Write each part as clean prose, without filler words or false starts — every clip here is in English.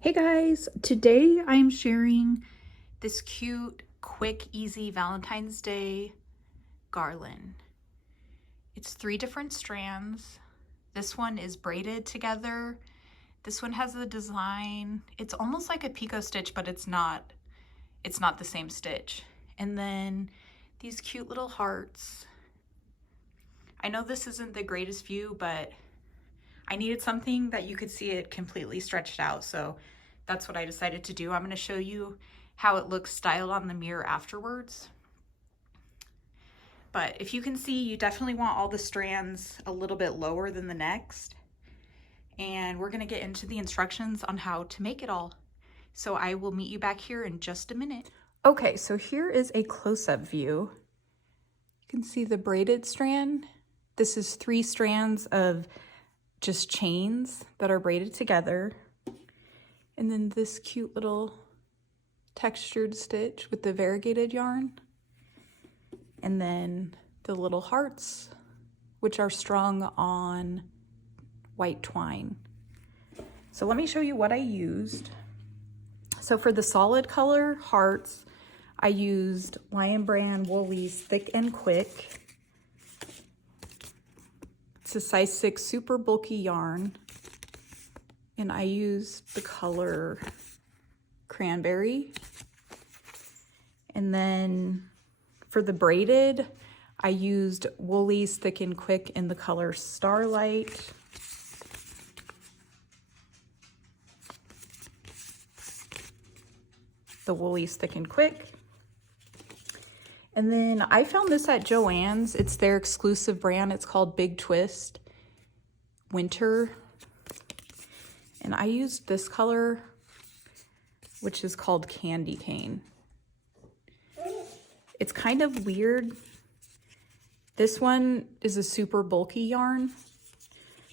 Hey guys, today I'm sharing this cute, quick, easy Valentine's Day garland. It's 3 different strands. This one is braided together. This one has the design. It's almost like a picot stitch, but it's not. It's not the same stitch. And then these cute little hearts. I know this isn't the greatest view, but I needed something that you could see it completely stretched out, so that's what I decided to do. I'm going to show you how it looks styled on the mirror afterwards. But if you can see, you definitely want all the strands a little bit lower than the next. And we're going to get into the instructions on how to make it all. So I will meet you back here in just a minute. Okay, so here is a close-up view. You can see the braided strand. This is 3 strands of just chains that are braided together. And then this cute little textured stitch with the variegated yarn. And then the little hearts, which are strung on white twine. So let me show you what I used. So for the solid color hearts, I used Lion Brand Woolies Thick and Quick. It's a size 6 super bulky yarn. And I used the color Cranberry. And then for the braided, I used Woolies Thick and Quick in the color Starlight. The Woolies Thick and Quick. And then I found this at Joann's. It's their exclusive brand. It's called Big Twist Winter. And I used this color, which is called Candy Cane. It's kind of weird. This one is a super bulky yarn,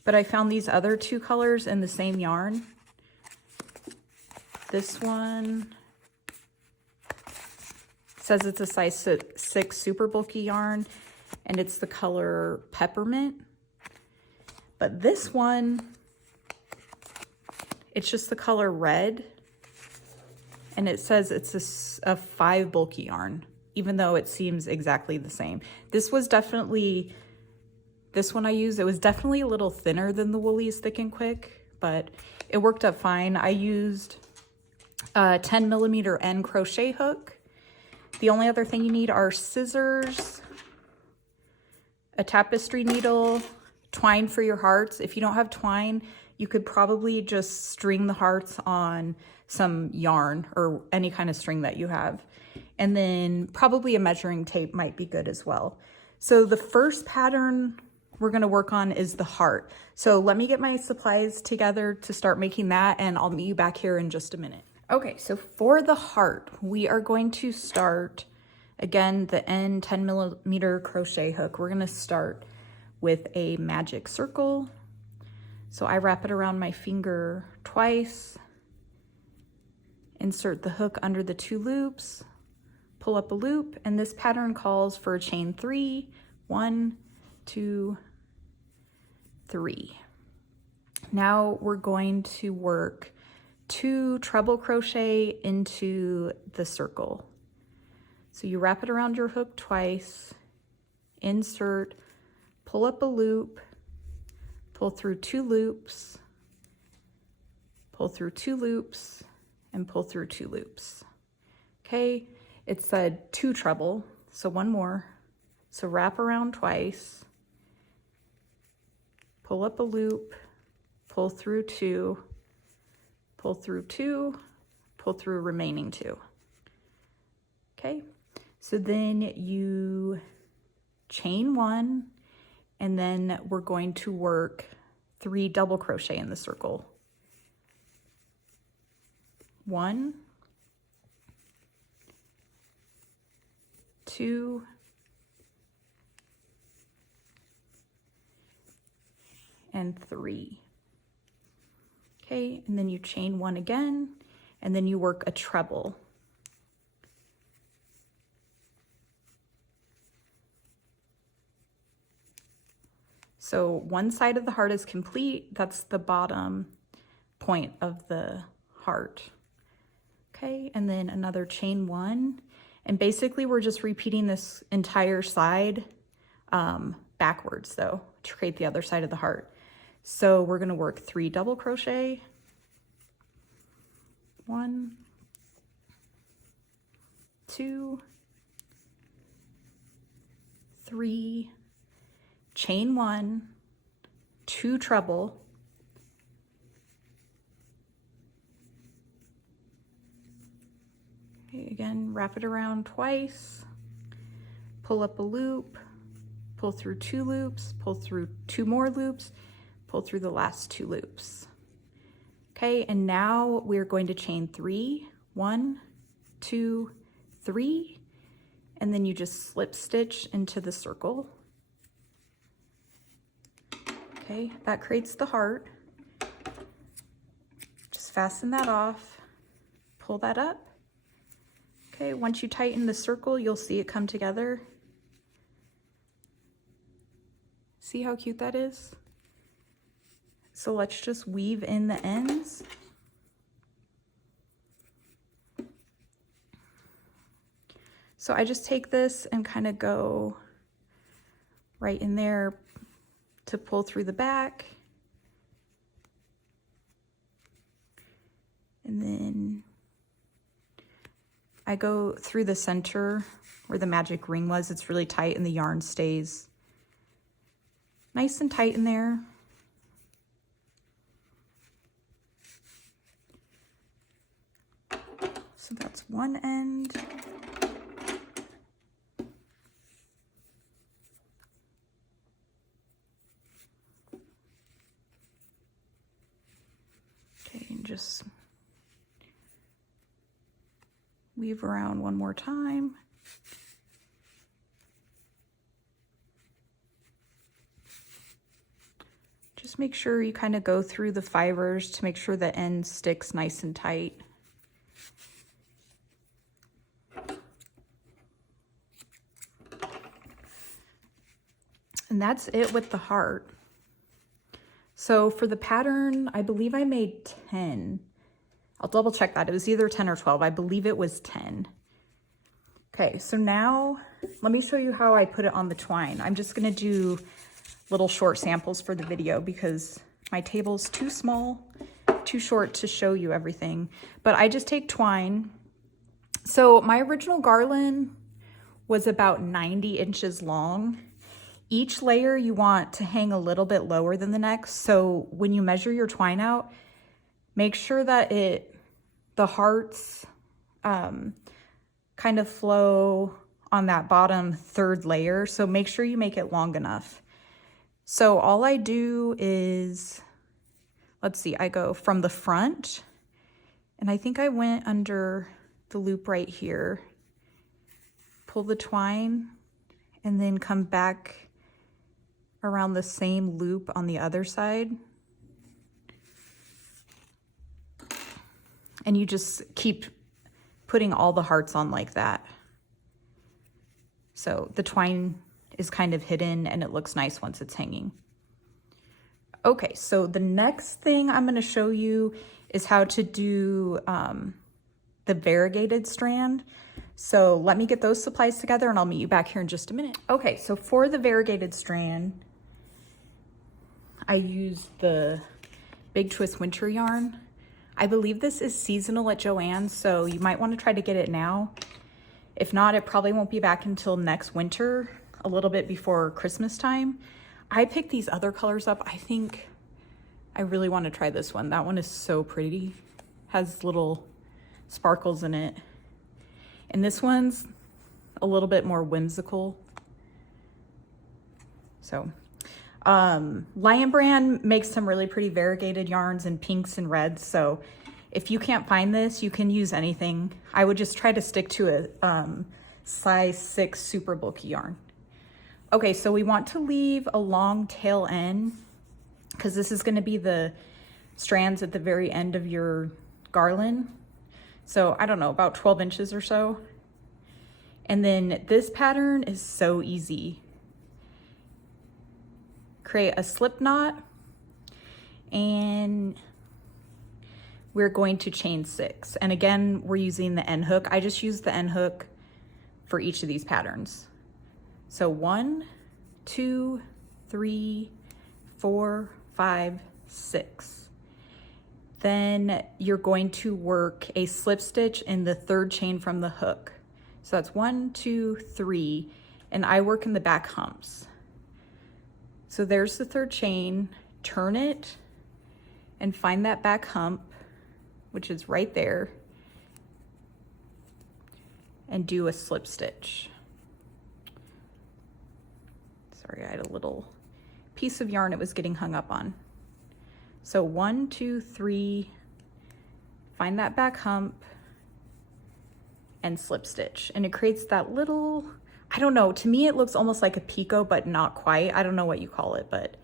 but I found these other 2 colors in the same yarn. This one says it's a size 6 super bulky yarn, and it's the color Peppermint. But this one, it's just the color Red, and it says it's a 5 bulky yarn, even though it seems exactly the same. This was definitely, this one I used, it was definitely a little thinner than the Woolies Thick and Quick, but it worked out fine. I used a 10mm end crochet hook. The only other thing you need are scissors, a tapestry needle, twine for your hearts. If you don't have twine, you could probably just string the hearts on some yarn or any kind of string that you have. And then probably a measuring tape might be good as well. So the first pattern we're going to work on is the heart. So let me get my supplies together to start making that, and I'll meet you back here in just a minute. Okay, so for the heart, we are going to start, again, the end 10mm crochet hook. We're going to start with a magic circle. So I wrap it around my finger twice, insert the hook under the 2 loops, pull up a loop, and this pattern calls for a chain 3, 1, 2, 3. Now we're going to work 2 treble crochet into the circle. So you wrap it around your hook twice, insert, pull up a loop, pull through 2 loops, pull through 2 loops, and pull through 2 loops. Okay, it said 2 treble, so 1 more. So wrap around twice, pull up a loop, pull through 2, pull through 2, pull through remaining 2. Okay, so then you chain 1, and then we're going to work 3 double crochet in the circle. 1, 2, and 3. Okay, and then you chain 1 again, and then you work a treble. So one side of the heart is complete. That's the bottom point of the heart. Okay, and then another chain 1. And basically we're just repeating this entire side backwards though to create the other side of the heart. So we're going to work 3 double crochet, 1, 2, 3, chain 1, 2 treble, okay, again wrap it around twice, pull up a loop, pull through 2 loops, pull through 2 more loops, pull through the last 2 loops. Okay, and now we're going to chain 3, 1, 2, 3, and then you just slip stitch into the circle. Okay, that creates the heart. Just fasten that off, pull that up. Okay, once you tighten the circle, you'll see it come together. See how cute that is? So let's just weave in the ends. So I just take this and kind of go right in there to pull through the back. And then I go through the center where the magic ring was. It's really tight and the yarn stays nice and tight in there. So that's one end. Okay, and just weave around one more time. Just make sure you kind of go through the fibers to make sure the end sticks nice and tight. And that's it with the heart. So for the pattern, I believe I made 10. I'll double check that. It was either 10 or 12. I believe it was 10. Okay, so now let me show you how I put it on the twine. I'm just gonna do little short samples for the video because my table's too small, too short to show you everything. But I just take twine. So my original garland was about 90 inches long. Each layer you want to hang a little bit lower than the next. So when you measure your twine out, make sure that the hearts kind of flow on that bottom third layer. So make sure you make it long enough. So all I do is, let's see, I go from the front and I think I went under the loop right here, pull the twine and then come back around the same loop on the other side. And you just keep putting all the hearts on like that. So the twine is kind of hidden and it looks nice once it's hanging. Okay, so the next thing I'm going to show you is how to do the variegated strand. So let me get those supplies together and I'll meet you back here in just a minute. Okay, so for the variegated strand, I used the Big Twist winter yarn. I believe this is seasonal at Joann's, so you might want to try to get it now. If not, it probably won't be back until next winter, a little bit before Christmas time. I picked these other colors up. I think I really want to try this one. That one is so pretty. Has little sparkles in it. And this one's a little bit more whimsical. So Lion Brand makes some really pretty variegated yarns in pinks and reds. So if you can't find this, you can use anything. I would just try to stick to a size 6 super bulky yarn. Okay, so we want to leave a long tail end because this is going to be the strands at the very end of your garland. So I don't know, about 12 inches or so. And then this pattern is so easy. Create a slip knot and we're going to chain 6. And again, we're using the end hook. I just use the end hook for each of these patterns. So 1, 2, 3, 4, 5, 6. Then you're going to work a slip stitch in the 3rd chain from the hook. So that's 1, 2, 3, and I work in the back humps. So there's the 3rd chain, turn it and find that back hump, which is right there, and do a slip stitch. Sorry, I had a little piece of yarn it was getting hung up on. So 1, 2, 3, find that back hump and slip stitch. And it creates that little, I don't know, to me it looks almost like a picot, but not quite. I don't know what you call it, but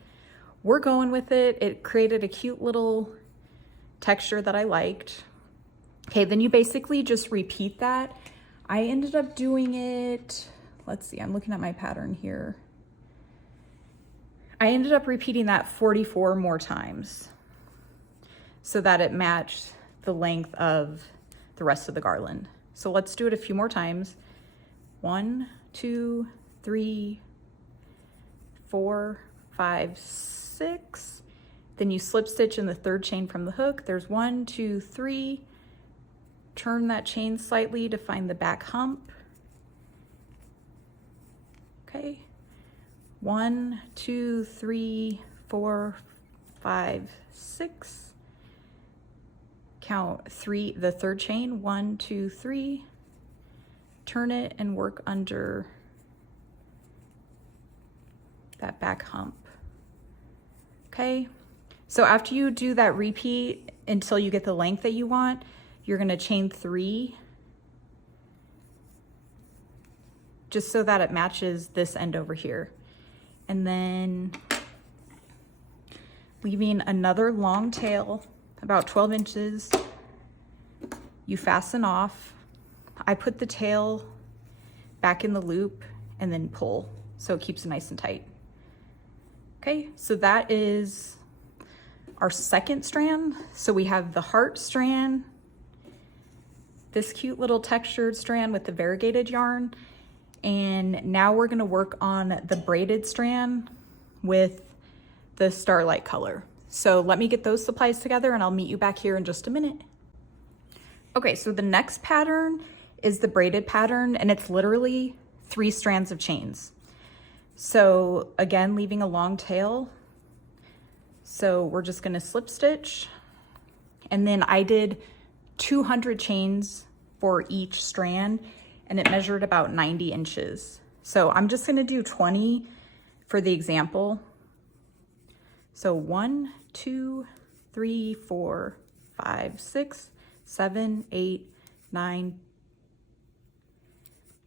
we're going with it. It created a cute little texture that I liked. Okay, then you basically just repeat that. I ended up doing it, let's see, I'm looking at my pattern here. I ended up repeating that 44 more times so that it matched the length of the rest of the garland. So let's do it a few more times. 1, 2, 3, 4, 5, 6. Then you slip stitch in the 3rd chain from the hook. There's 1, 2, 3. Turn that chain slightly to find the back hump. Okay. 1, 2, 3, 4, 5, 6. Count 3, the 3rd chain, 1, 2, 3. Turn it and work under that back hump. Okay, so after you do that repeat until you get the length that you want, you're gonna chain 3 just so that it matches this end over here. And then leaving another long tail, about 12 inches, you fasten off. I put the tail back in the loop and then pull so it keeps it nice and tight. Okay, so that is our 2nd strand. So we have the heart strand, this cute little textured strand with the variegated yarn, and now we're gonna work on the braided strand with the starlight color. So let me get those supplies together and I'll meet you back here in just a minute. Okay, so the next pattern is the braided pattern, and it's literally 3 strands of chains. So again, leaving a long tail. So we're just gonna slip stitch. And then I did 200 chains for each strand, and it measured about 90 inches. So I'm just gonna do 20 for the example. So 1, 2, 3, 4, 5, 6, 7, 8, 9,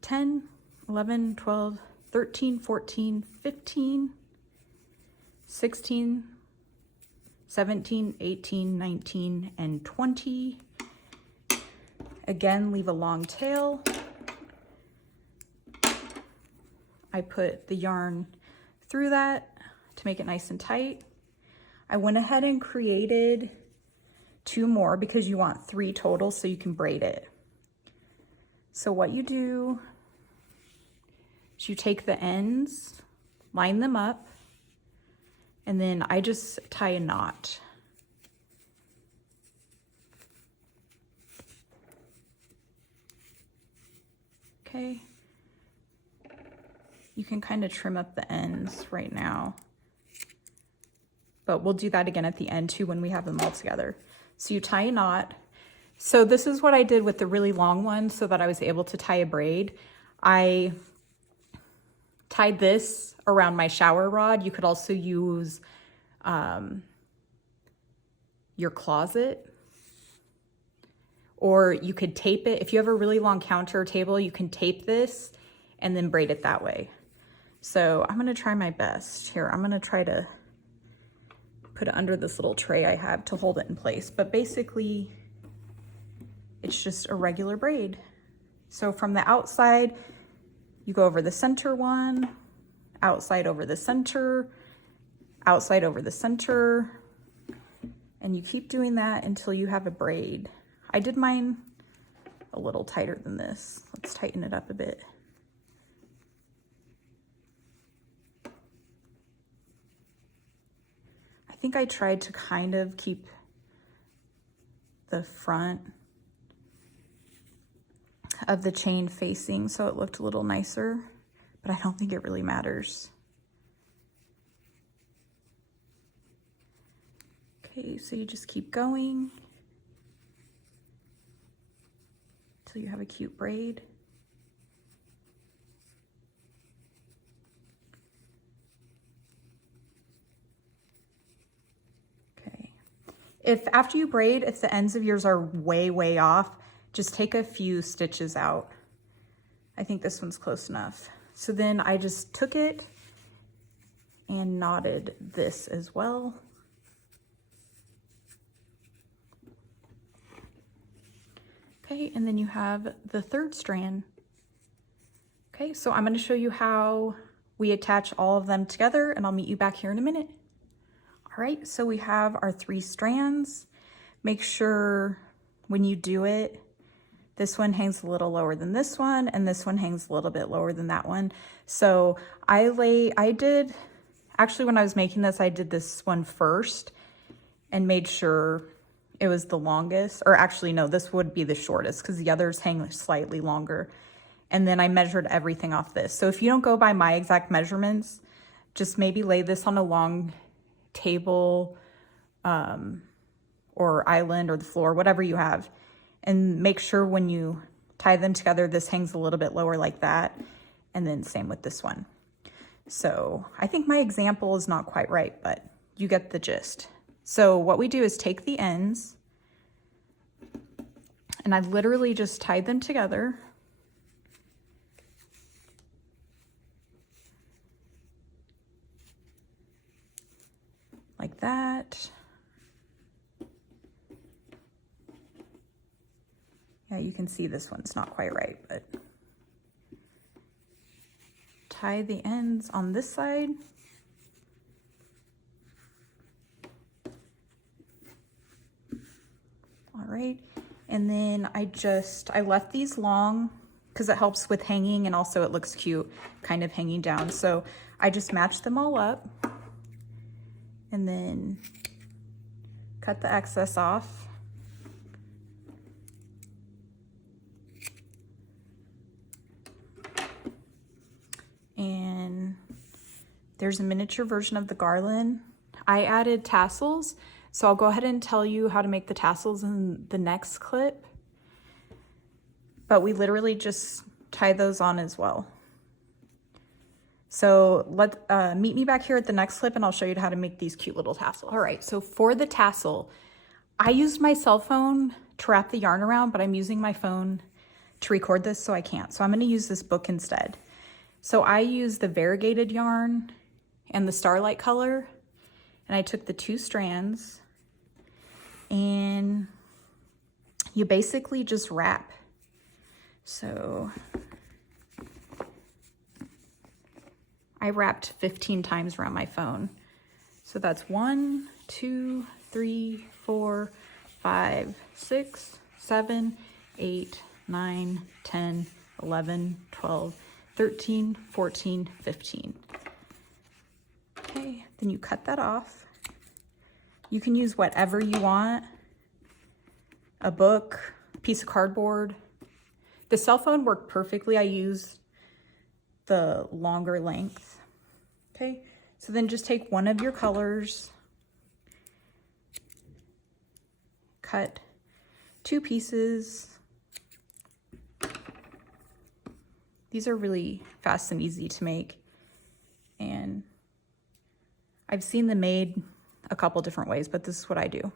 10, 11, 12, 13, 14, 15, 16, 17, 18, 19, and 20. Again, leave a long tail. I put the yarn through that to make it nice and tight. I went ahead and created 2 more because you want 3 total so you can braid it. So what you do is you take the ends, line them up, and then I just tie a knot. Okay. You can kind of trim up the ends right now, but we'll do that again at the end too when we have them all together. So you tie a knot. So this is what I did with the really long one so that I was able to tie a braid. I tied this around my shower rod. You could also use your closet, or you could tape it. If you have a really long counter table, you can tape this and then braid it that way. So I'm gonna try my best. Here, I'm gonna try to put it under this little tray I have to hold it in place. But basically, it's just a regular braid. So from the outside, you go over the center one, outside over the center, outside over the center, And you keep doing that until you have a braid. I did mine a little tighter than this. Let's tighten it up a bit. I think I tried to kind of keep the front of the chain facing so it looked a little nicer, but I don't think it really matters. Okay, so you just keep going until you have a cute braid. Okay. If after you braid, if the ends of yours are way off, just take a few stitches out. I think this one's close enough. So then I just took it and knotted this as well. Okay, and then you have the third strand. Okay, so I'm going to show you how we attach all of them together, and I'll meet you back here in a minute. All right, so we have our 3 strands. Make sure when you do it, this one hangs a little lower than this one, and this one hangs a little bit lower than that one. So actually when I was making this, I did this one first and made sure it was the longest, or actually no, this would be the shortest because the others hang slightly longer. And then I measured everything off this. So if you don't go by my exact measurements, just maybe lay this on a long table or island or the floor, whatever you have. And make sure when you tie them together, this hangs a little bit lower like that. And then same with this one. So I think my example is not quite right, but you get the gist. So what we do is take the ends, and I've literally just tied them together. Like that. Yeah, you can see this one's not quite right, but tie the ends on this side. All right, and then I left these long because it helps with hanging, and also it looks cute kind of hanging down. So I just matched them all up and then cut the excess off. And there's a miniature version of the garland. I added tassels, so I'll go ahead and tell you how to make the tassels in the next clip. But we literally just tie those on as well. So meet me back here at the next clip and I'll show you how to make these cute little tassels. All right, so for the tassel, I used my cell phone to wrap the yarn around, but I'm using my phone to record this, so I can't. So I'm gonna use this book instead. So I used the variegated yarn and the starlight color, and I took the 2 strands, and you basically just wrap. So I wrapped 15 times around my phone. So that's 1, 2, 3, 4, 5, 6, 7, 8, 9, 10, 11, 12, 13, 14, 15. Okay, then you cut that off. You can use whatever you want. A book, a piece of cardboard. The cell phone worked perfectly. I used the longer length. Okay, so then just take one of your colors, cut 2 pieces. These are really fast and easy to make, and I've seen them made a couple different ways, but this is what I do.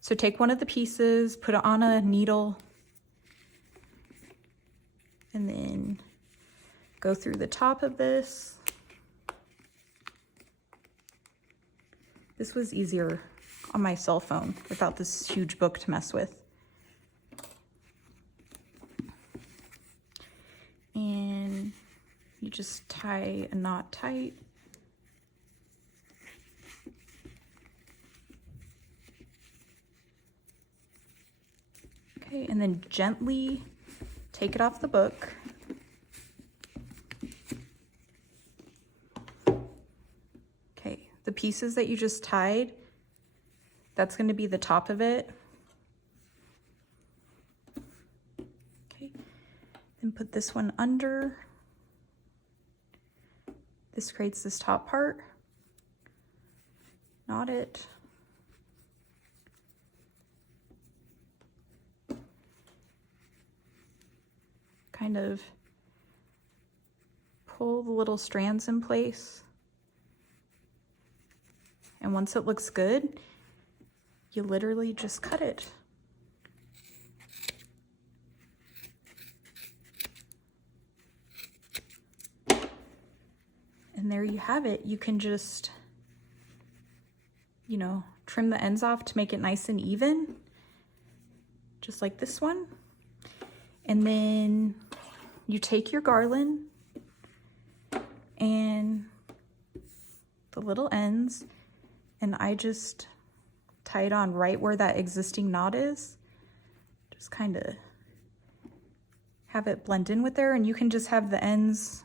So take one of the pieces, put it on a needle, and then go through the top of this. This was easier on my cell phone without this huge book to mess with. And you just tie a knot tight. Okay, and then gently take it off the book. Okay, the pieces that you just tied, that's going to be the top of it. Okay, then put this one under. This creates this top part. Knot it. Kind of pull the little strands in place. And once it looks good, you literally just cut it. And there you have it. You can just, you know, trim the ends off to make it nice and even, just like this one. And then you take your garland and the little ends, and I just tie it on right where that existing knot is. Just kind of have it blend in with there, and you can just have the ends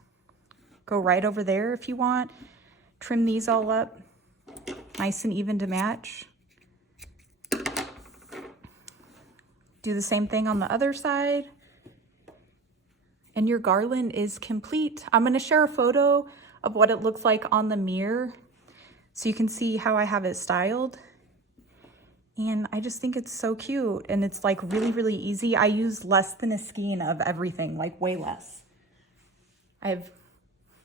go right over there if you want. Trim these all up nice and even to match. Do the same thing on the other side. And your garland is complete. I'm going to share a photo of what it looks like on the mirror so you can see how I have it styled. And I just think it's so cute, and it's like really, really easy. I use less than a skein of everything, like way less. I have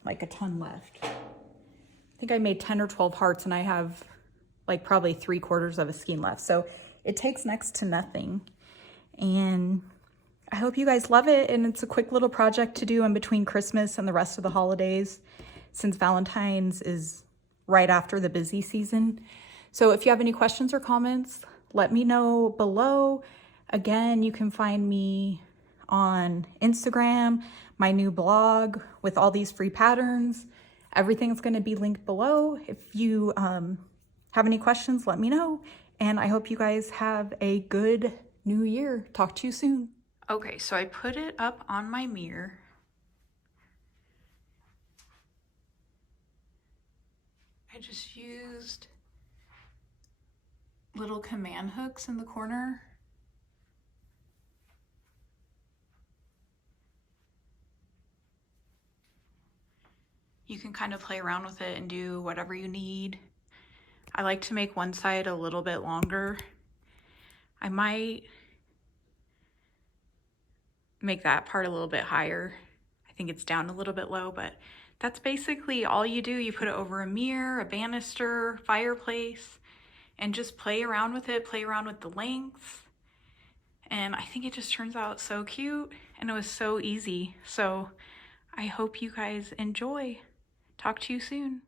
like a ton left. I think I made 10 or 12 hearts, and I have like probably 3/4 of a skein left. So it takes next to nothing. And I hope you guys love it, and it's a quick little project to do in between Christmas and the rest of the holidays, since Valentine's is right after the busy season. So if you have any questions or comments, let me know below. Again, you can find me on Instagram, my new blog with all these free patterns. Everything's going to be linked below. If you have any questions, let me know. And I hope you guys have a good new year. Talk to you soon. Okay, so I put it up on my mirror. I just used little command hooks in the corner. You can kind of play around with it and do whatever you need. I like to make one side a little bit longer. I might make that part a little bit higher. I think it's down a little bit low, but that's basically all you do. You put it over a mirror, a banister, fireplace, and just play around with it, play around with the lengths. And I think it just turns out so cute, and it was so easy. So I hope you guys enjoy. Talk to you soon.